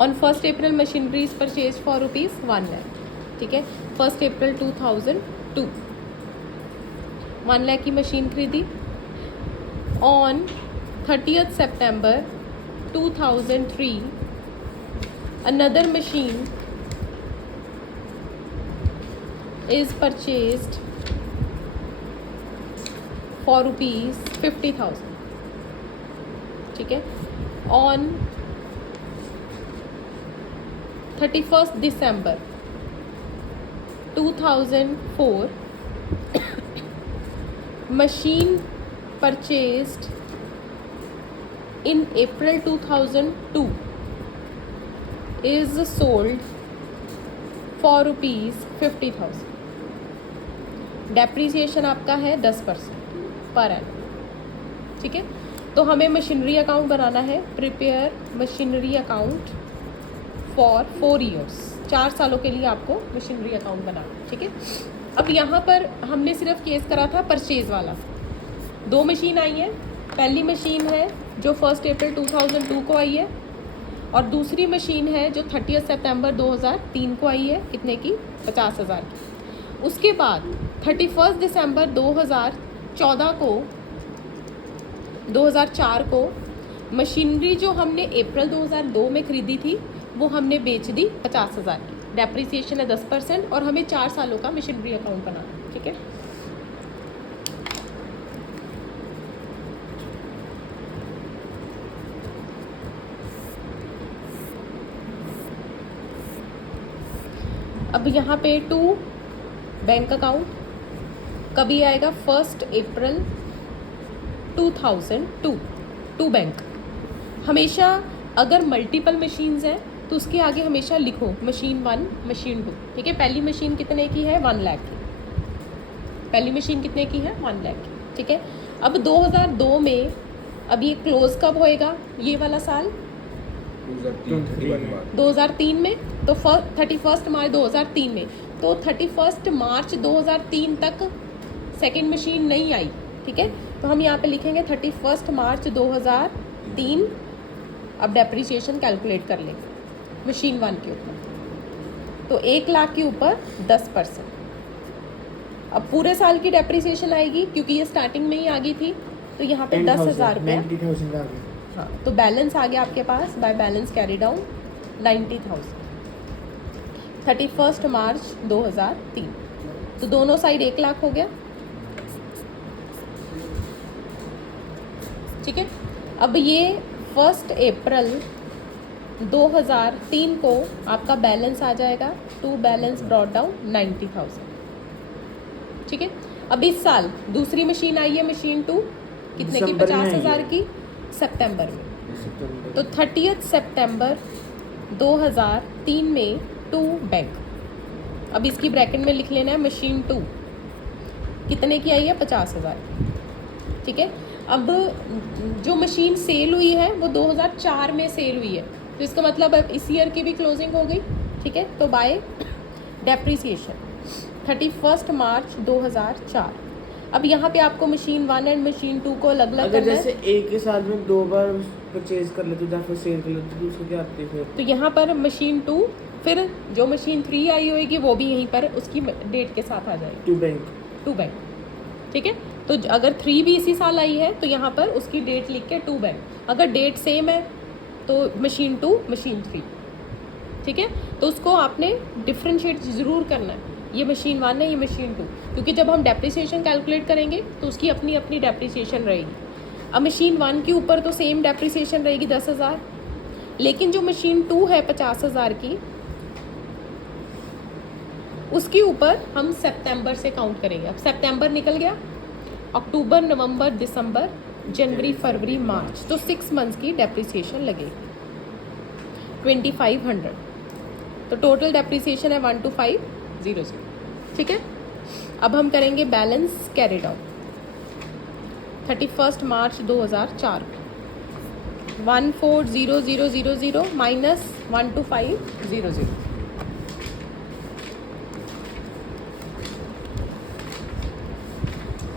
On 1st April machinery is purchase for ₹1 lakh, ठीक है। 1st April 2002 1 lakh की machine खरीदी। On 30th September 2003 another machine is purchased for ₹50,000, ठीक है। On 31st December 2004 machine purchased in April 2002 is sold for ₹50,000। Depreciation आपका है 10% per annum, ठीक है। तो हमें मशीनरी अकाउंट बनाना है। Prepare machinery account for 4 years, 4 सालों के लिए आपको मशीनरी अकाउंट बनाना है, ठीक है। अब यहाँ पर हमने सिर्फ केस करा था परचेज वाला। 2 मशीन आई है। पहली मशीन है जो 1st April 2002 को आई है, और दूसरी मशीन है जो 30th September 2003 को आई है। कितने की? 50,000 की। उसके बाद 31st December 2004 को मशीनरी जो हमने अप्रैल 2002 में खरीदी थी वो हमने बेच दी 50,000 की। डेप्रीसिएशन है 10% और हमें 4 सालों का मशीनरी अकाउंट बनाना, ठीक है। अब यहाँ पे 2 बैंक अकाउंट कभी आएगा? 1st April 2002 2 bank. हमेशा अगर मल्टीपल मशीन्स हैं तो उसके आगे हमेशा लिखो मशीन 1 मशीन 2, ठीक है। पहली मशीन कितने की है? 1 लाख की। पहली मशीन कितने की है? 1 लाख की, ठीक है। अब 2002 में अब ये क्लोज कब होएगा? ये वाला साल 2003 में। तो 31st मार्च 2003 में। तो 31st मार्च 2003 तक सेकेंड मशीन नहीं आई, ठीक है। तो हम यहाँ पे लिखेंगे 31st मार्च 2003। अब डेप्रीसिएशन कैलकुलेट कर लेंगे मशीन 1 के ऊपर। तो 1 लाख के ऊपर 10%। अब पूरे साल की डेप्रीसिएशन आएगी क्योंकि ये स्टार्टिंग में ही आ गई थी। तो यहाँ पे 10,000 रुपया। हाँ, तो बैलेंस आ गया आपके पास। By balance carry down 90,000 31st March 2003। तो दोनों साइड 1 लाख हो गया, ठीक है। अब ये 1st April 2003 को आपका बैलेंस आ जाएगा। टू बैलेंस ब्रॉट डाउन 90,000, ठीक है। अब इस साल दूसरी मशीन आई है मशीन 2, कितने की? 50,000 की, सितंबर में। तो 30th September 2003 में 2 बैंक। अब इसकी ब्रैकेट में लिख लेना है मशीन 2 कितने की आई है? 50,000, ठीक है। अब जो मशीन सेल हुई है वो 2004 में सेल हुई है, तो इसका मतलब अब इस ईयर की भी क्लोजिंग हो गई, ठीक है। तो बाय डेप्रीसिएशन 31st मार्च 2004। अब यहाँ पे आपको मशीन 1 एंड मशीन 2 को अलग अलग करना है। जैसे एक ही साल में 2 बार परचेज कर लेते या फिर सेल कर लेते तो उसको क्या आती है फिर? तो यहाँ पर मशीन 2, फिर जो मशीन 3 आई होगी वो भी यहीं पर उसकी डेट के साथ आ जाएगी। 2 बैंक, ठीक है। तो अगर 3 भी इसी साल आई है तो यहाँ पर उसकी डेट लिख के 2 बैंक। अगर डेट सेम है तो मशीन 2 मशीन 3, ठीक है। तो उसको आपने डिफ्रेंशिएट ज़रूर करना है। ये मशीन 1 है, ये मशीन 2, क्योंकि जब हम डेप्रीसिएशन कैलकुलेट करेंगे तो उसकी अपनी अपनी डेप्रीसिएशन रहेगी। अब मशीन 1 के ऊपर तो सेम डेप्रीसिएशन रहेगी 10,000, लेकिन जो मशीन 2 है 50,000 की, उसके ऊपर हम सितंबर से काउंट करेंगे। अब सितंबर निकल गया, अक्टूबर, नवंबर, दिसंबर, जनवरी, फरवरी, मार्च, तो 6 मंथ्स की डेप्रीसिएशन लगेगी 2500। तो टोटल डेप्रीसिएशन है 12500, ठीक है। अब हम करेंगे बैलेंस कैरी डाउन 31st मार्च 2004 140000 माइनस 12500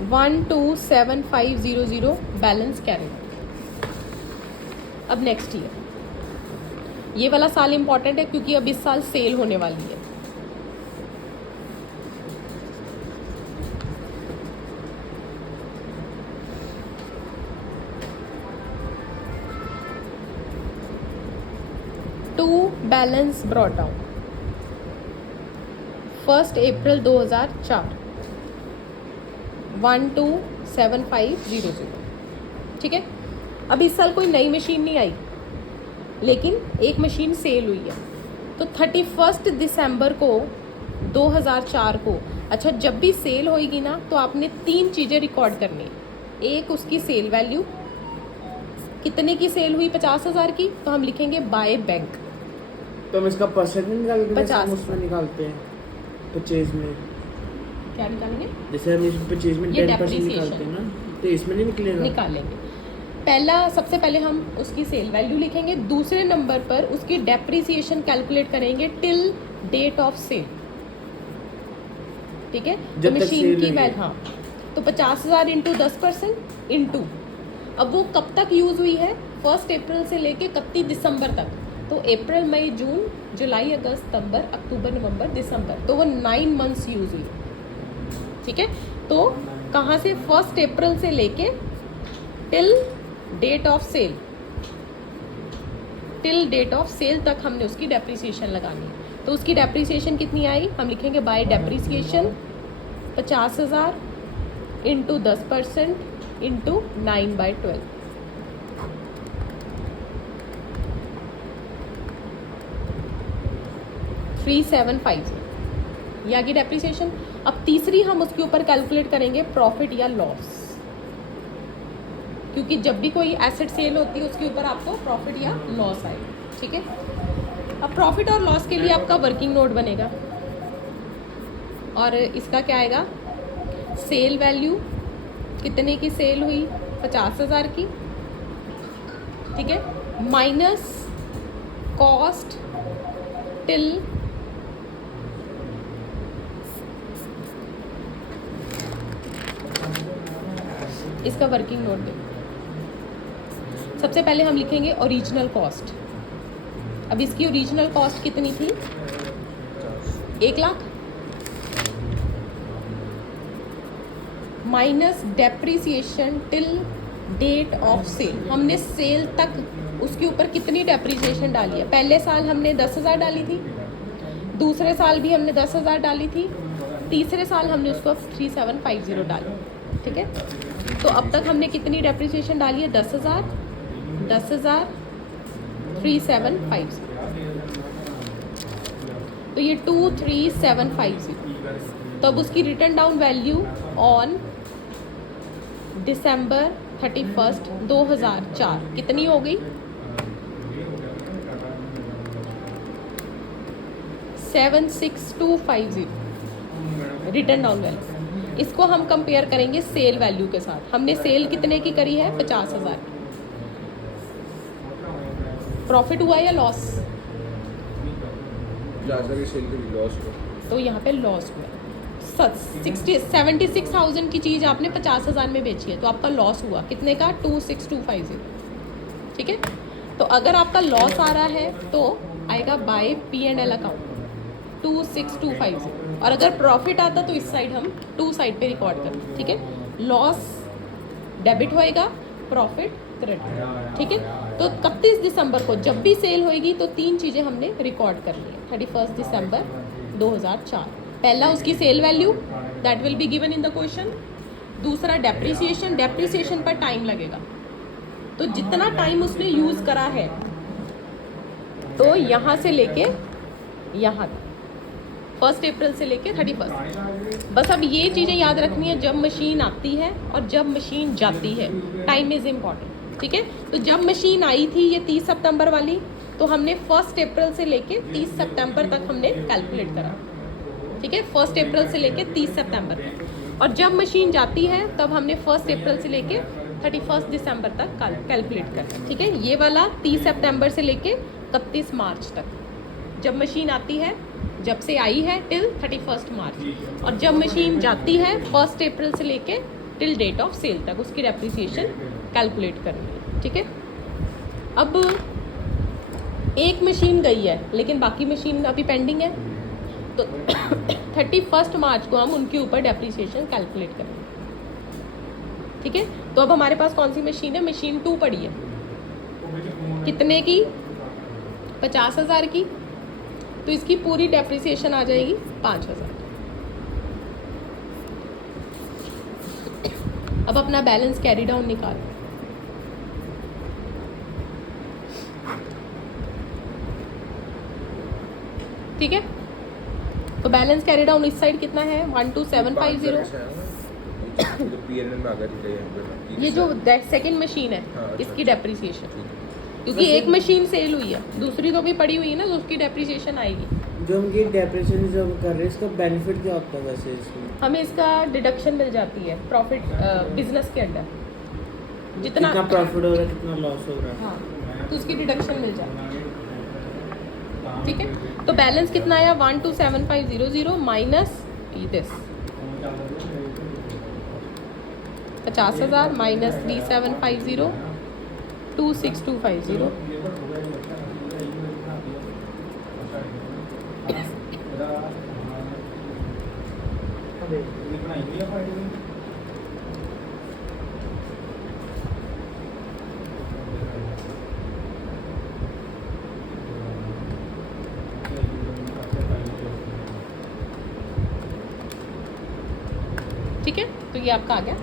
127,500 बैलेंस कैरी। अब नेक्स्ट ईयर ये वाला साल इम्पॉर्टेंट है क्योंकि अब इस साल सेल होने वाली है। टू बैलेंस ब्रॉट डाउन 1 अप्रैल 2004 127500। ठीक है, अब इस साल कोई नई मशीन नहीं आई, लेकिन एक मशीन सेल हुई है। तो 31 दिसंबर को 2004 को, अच्छा जब भी सेल होगी ना तो आपने 3 चीज़ें रिकॉर्ड करनी है। एक उसकी सेल वैल्यू, कितने की सेल हुई, 50,000 की, तो हम लिखेंगे बाय बैंक। तो हम इसका परसेंट निकाल के 50 हम उसमें निकालते हैं परचेज में। क्या निकालेंगे? जैसे हम इस परचेज में ये 10% depreciation। निकालते हैं ना, तो इसमें नहीं निकलेगा? निकालेंगे। सबसे पहले हम उसकी सेल वैल्यू लिखेंगे, दूसरे नंबर पर उसकी डेप्रिसिएशन कैलकुलेट करेंगे टिल डेट ऑफ सेल। ठीक है, तो जब तक मशीन सेल की हुई है। वैल्यू, हाँ, तो 50,000 इंटू 10% इंटू, अब वो कब तक यूज़ हुई है, 1 अप्रैल से लेके 31 दिसंबर तक। तो अप्रैल, मई, जून, जुलाई, अगस्त, सितंबर, अक्टूबर, नवंबर, दिसंबर, तो वो 9 मंथ्स यूज़ हुई। ठीक है, तो कहाँ से, 1 अप्रैल से लेके till date of sale, till date of sale तक हमने उसकी डेप्रिसिएशन लगानी है। तो उसकी डेप्रिसिएशन कितनी आई, हम लिखेंगे बाय डेप्रिसिएशन 50,000 इंटू 10% इंटू 9/12। 3750 ये आ गई डेप्रिसिएशन। अब तीसरी हम उसके ऊपर कैलकुलेट करेंगे प्रॉफिट या लॉस, क्योंकि जब भी कोई एसेट सेल होती है उसके ऊपर आपको प्रॉफिट या लॉस आएगा। ठीक है, अब प्रॉफिट और लॉस के लिए आपका वर्किंग नोट बनेगा, और इसका क्या आएगा, सेल वैल्यू, कितने की सेल हुई, 50,000 की। ठीक है, माइनस कॉस्ट टिल इसका वर्किंग नोट देखो। सबसे पहले हम लिखेंगे ओरिजिनल कॉस्ट। अब इसकी ओरिजिनल कॉस्ट कितनी थी, 1 lakh, minus depreciation till date of sale. हमने सेल तक उसके ऊपर कितनी डेप्रिसिएशन डाली है, पहले साल हमने 10,000 डाली थी, दूसरे साल भी हमने 10,000 डाली थी, तीसरे साल हमने उसको 3750 डाली। ठीक है, तो अब तक हमने कितनी डेप्रिसिएशन डाली है, 10,000, 10,000, 3750, तो ये 23,750। तो अब उसकी return down value on December 31, 2004 कितनी हो गई, 76,250 रिटर्न डाउन वैल्यू। इसको हम कंपेयर करेंगे सेल वैल्यू के साथ। हमने सेल कितने की करी है, 50,000 की। प्रॉफिट हुआ या लॉस, तो यहाँ पे लॉस हुआ। 76,000 की चीज़ आपने 50,000 में बेची है, तो आपका लॉस हुआ कितने का, 26,250। ठीक है, तो अगर आपका लॉस आ रहा है तो आएगा बाय P&L अकाउंट 26,250, और अगर प्रॉफिट आता तो इस साइड हम 2 साइड पे रिकॉर्ड करते। ठीक है, लॉस डेबिट होएगा, प्रॉफिट क्रेडिट। ठीक है, तो 31 दिसंबर को जब भी सेल होएगी तो 3 चीज़ें हमने रिकॉर्ड करनी है। 31 दिसंबर 2004, पहला उसकी sale value, that will be given in the question. दूसरा डेप्रिसिएशन, डेप्रिसिएशन पर टाइम लगेगा, तो जितना टाइम उसने यूज़ करा है, तो यहाँ से लेके यहाँ तक, 1 अप्रैल से लेके 31। बस अब ये चीज़ें याद रखनी है, जब मशीन आती है और जब मशीन जाती है, टाइम इज़ इम्पॉर्टेंट। ठीक है, तो जब मशीन आई थी ये 30 सितंबर वाली, तो हमने 1 अप्रैल से लेके 30 सितंबर तक हमने कैलकुलेट करा। ठीक है, 1 अप्रैल से लेके 30 सितंबर तक, और जब मशीन जाती है तब हमने 1 अप्रैल से लेके 31 दिसंबर तक कैलकुलेट करना। ठीक है, ये वाला 30 सितंबर से लेके 31 मार्च तक जब मशीन आती है, जब से आई है टिल 31 मार्च, और जब मशीन जाती है 1 अप्रैल से लेके टिल डेट ऑफ सेल तक उसकी डेप्रिसिएशन कैलकुलेट करनी है। ठीक है, अब एक मशीन गई है लेकिन बाकी मशीन अभी पेंडिंग है, तो 31 मार्च को हम उनके ऊपर डेप्रिसिएशन कैलकुलेट करेंगे। ठीक है, तो अब हमारे पास कौन सी मशीन है? मशीन 2 पड़ी है, कितने की? 50,000 की। तो इसकी पूरी डेप्रिसिएशन आ जाएगी 5,000। अब अपना बैलेंस कैरी डाउन निकालो। ठीक है, तो बैलेंस कैरी डाउन इस साइड कितना है? 12750। ये जो सेकंड मशीन है, हाँ, अच्छा, इसकी अच्छा। डेप्रिसिएशन, क्योंकि एक मशीन सेल हुई है, दूसरी तो भी पड़ी हुई है ना, तो उसकी डेप्रिसिएशन आएगी। जो हम ये डेप्रेशन जो हम कर रहे हैं इसका बेनिफिट क्या होता है वैसे इसमें? हमें इसका डिडक्शन मिल जाती है प्रॉफिट बिजनेस के अंडर, जितना कितना प्रॉफिट हो रहा है कितना लॉस हो रहा है। हाँ, तो उसकी डिडक्शन मिल जाती है। ठीक है, तो बैलेंस कितना आया? 12750 माइनस दिस 50,000 माइनस 3750 26250। ठीक है, तो ये आपका आ गया।